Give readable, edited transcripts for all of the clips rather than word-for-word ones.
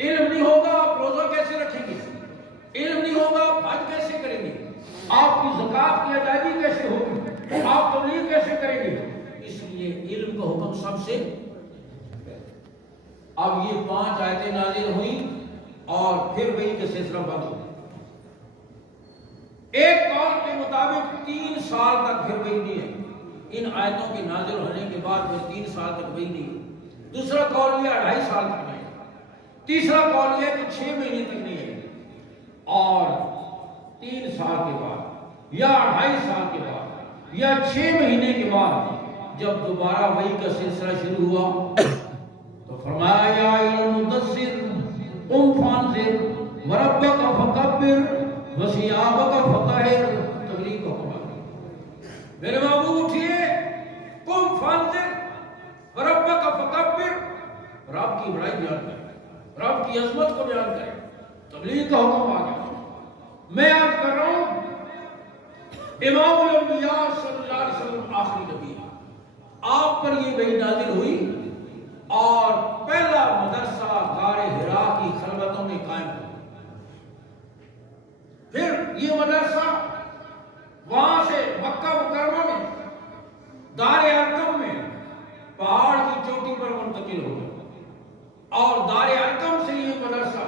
علم نہیں ہوگا آپ روزہ کیسے رکھیں گے؟ علم نہیں ہوگا آپ حج کیسے کریں گے؟ آپ کی زکوٰۃ کی ادائیگی کیسے ہوگی؟ آپ تبلیغ کیسے کریں گے؟ اس لیے علم کا حکم سب سے۔ اب یہ 5 آیتیں نازل ہوئیں اور پھر وہی کا سلسلہ بند ہو گیا۔ ایک قول کے مطابق 3 سال تک پھر وہی نہیں ہے، ان آیتوں کے نازل ہونے کے بعد پھر 3 سال تک وہی نہیں ہے۔ دوسرا قول یہ 2.5 سال تک نہیں ہے۔ تیسرا قول یہ کہ 6 مہینے تک نہیں ہے، اور 3 سال کے بعد یا 2.5 سال کے بعد یا 6 مہینے کے بعد جب دوبارہ وہی کا سلسلہ شروع ہوا تو فرمایا یا المدثر قم فانذر وربک فکبر وثیابک فطہر، تبلیغ کا حکم۔ میرے محبوب اٹھیے، قم فانذر وربک فکبر، رب کی بڑائی بیان کریں، رب کی عظمت کو بیان کریں، تبلیغ کا حکم آ گیا۔ میں عرض کر رہا ہوں امام الانبیاء صلی اللہ علیہ وسلم آخری نبی ہے، آپ پر یہ وحی نازل ہوئی اور پہلا مدرسہ غار حرا کی خلوتوں میں قائم ہوا۔ پھر یہ مدرسہ وہاں سے مکہ مکرمہ میں دار ارقم میں پہاڑ کی چوٹی پر منتقل ہو گیا، اور دار ارقم سے یہ مدرسہ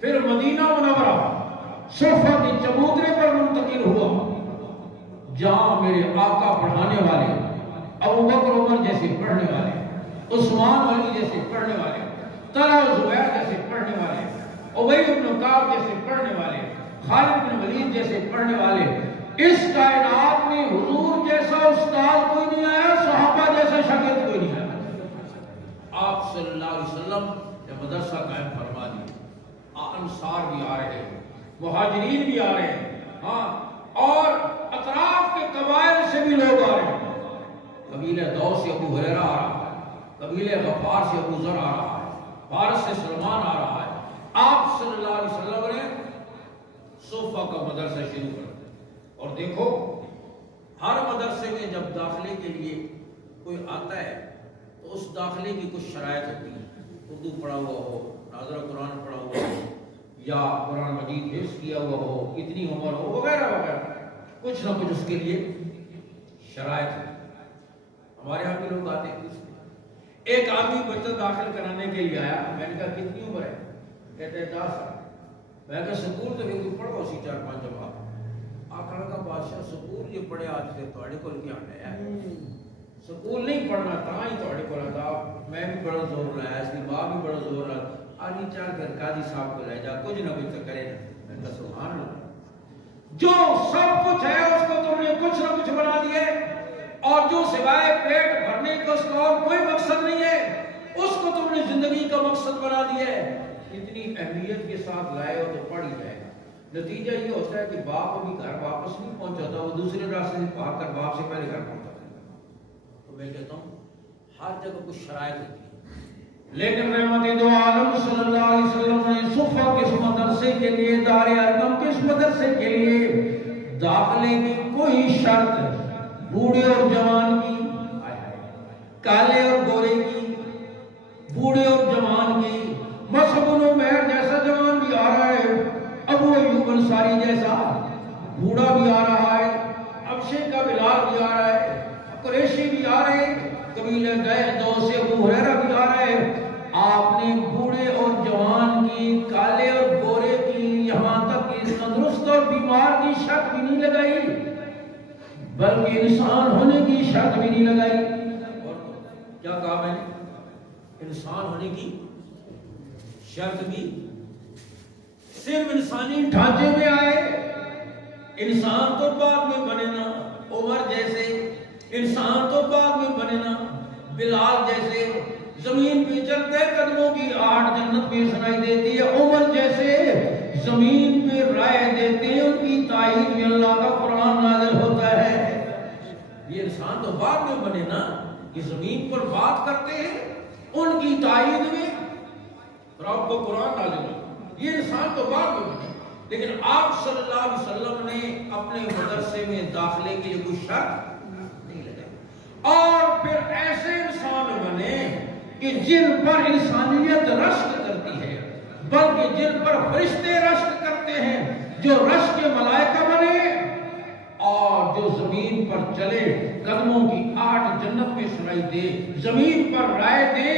پھر مدینہ منورہ صفہ کے چبوترے پر منتقل ہوا، جہاں میرے آقا پڑھانے والے، ابو بکر عمر جیسے پڑھنے والے، عثمان علی جیسے پڑھنے والے، طلحہ زبیر جیسے پڑھنے والے، ابی بن کعب جیسے پڑھنے والے، خالد بن ولید جیسے پڑھنے والے، اس کائنات میں حضور جیسا استاد کوئی نہیں آیا، صحابہ جیسا شاگرد کوئی نہیں آیا۔ آپ صلی اللہ علیہ وسلم نے مدرسہ قائم فرما دیا، انصار بھی آ رہے ہیں، مہاجرین بھی آ رہے ہیں، ہاں، اور اطراف کے قبائل سے بھی لوگ آ رہے ہیں۔ قبیلہ دوس سے ابو ہریرہ آ رہا ہے، قبیلہ غفار سے ابو ذر آ رہا ہے، فارس سے سلمان آ رہا ہے۔ آپ صلی اللہ علیہ وسلم نے صفہ کا مدرسہ شروع کر دیا، اور دیکھو ہر مدرسے میں جب داخلے کے لیے کوئی آتا ہے تو اس داخلے کی کچھ شرائط ہوتی ہیں، اردو پڑھا ہوا ہو، ناظرہ قرآن پڑھا ہوا ہو، یا قرآن مجید حفظ کیا ہوا ہو، اتنی عمر ہو، وغیرہ وغیرہ، کچھ نہ کچھ اس کے لیے شرائط ہے۔ ہمارے یہاں بھی لوگ آتے ہیں، ایک آدمی بچہ داخل کرانے کے لیے آیا، میں نے کہا کتنی عمر ہے؟ کہتے ہیں 10 سال۔ میں نے کہا سکول تو بھی پڑھو اسی 4-5 جماعت۔ آخر کا بادشاہ سکول یہ پڑھے آج سے تھوڑے کو کیا ہے، سکول نہیں پڑھنا تھا ہی تھوڑے کو رہتا۔ میں بھی بڑا زور لایا، اس کی ماں بھی بڑا زور لایا، آدھی 4 گھر قاضی صاحب کو لے جا، کچھ نہ کچھ تو کرے۔ میں نے کہا سبحان اللہ، جو سب کچھ ہے اس کو تم نے کچھ نہ کچھ بنا دیے، اور جو سوائے پیٹ بھرنے کا اس کا اور کوئی مقصد نہیں ہے اس کو تم نے زندگی کا مقصد بنا دیا ہے۔ اتنی اہمیت کے ساتھ لائے ہو تو پڑھ ہی جائے گا۔ نتیجہ یہ ہوتا ہے کہ باپ ابھی گھر واپس نہیں پہنچا تھا، وہ دوسرے راستے سے بھاگ کر باپ سے پہلے گھر پہنچا تھا۔ تو میں کہتا ہوں ہر جگہ کچھ شرائط ہوتی ہے، لیکن رحمت دو عالم صلی اللہ علیہ وسلم نے صفہ کے مدرسے کے لیے، دار ارقم کے مدرسے کے لیے داخلے کی کوئی شرط بوڑھے اور جوان کی، کالے اور گورے کی، بوڑھے اور جوان کی، مصعب بن عمیر جیسا جوان بھی آ رہا ہے، ابو ایوب انصاری جیسا بوڑھا بھی آ رہا ہے، حبشے کا بلال بھی آ رہا ہے، قریشی بھی آ رہے ہیں، قبیلہ دوس سے ابو ہریرہ بھی آ رہے ہیں۔ آپ نے بوڑھے اور جوان کی، کالے اور گورے کی، یہاں تک کہ تندرست اور بیمار کی شرط بھی نہیں لگائی، بلکہ انسان ہونے کی شرط بھی نہیں لگائی۔ اور کیا کہا میں نے؟ انسان ہونے کی شرط بھی، صرف انسانی ڈھانچے میں آئے، انسان تو بعد میں بنے نا، عمر جیسے انسان تو بعد میں بنے نا، بلال جیسے زمین پہ چلتے قدموں کی آہٹ جنت میں سنائی دیتی ہے، عمر جیسے زمین پہ رائے دیتے ہیں، ان کی تائید میں اللہ کا قرآن نازل ہوتا ہے۔ یہ انسان تو بعد میں بنے نا، یہ زمین پر بات کرتے ہیں، ان کی تائید میں رب کو قرآن نازل ہوتا ہے۔ یہ انسان تو بعد میں بنے، لیکن آپ صلی اللہ علیہ وسلم نے اپنے مدرسے میں داخلے کے لیے کوئی شرط نہیں لگائی، اور پھر ایسے انسان بنے کہ جن پر انسانیت رشک کرتی ہے، جن پر فرشتے رشک کرتے ہیں، جو رشک کے ملائکہ بنے، اور جو زمین پر چلے قدموں کی آہٹ جنت میں سنائی دے، زمین پر رائے دے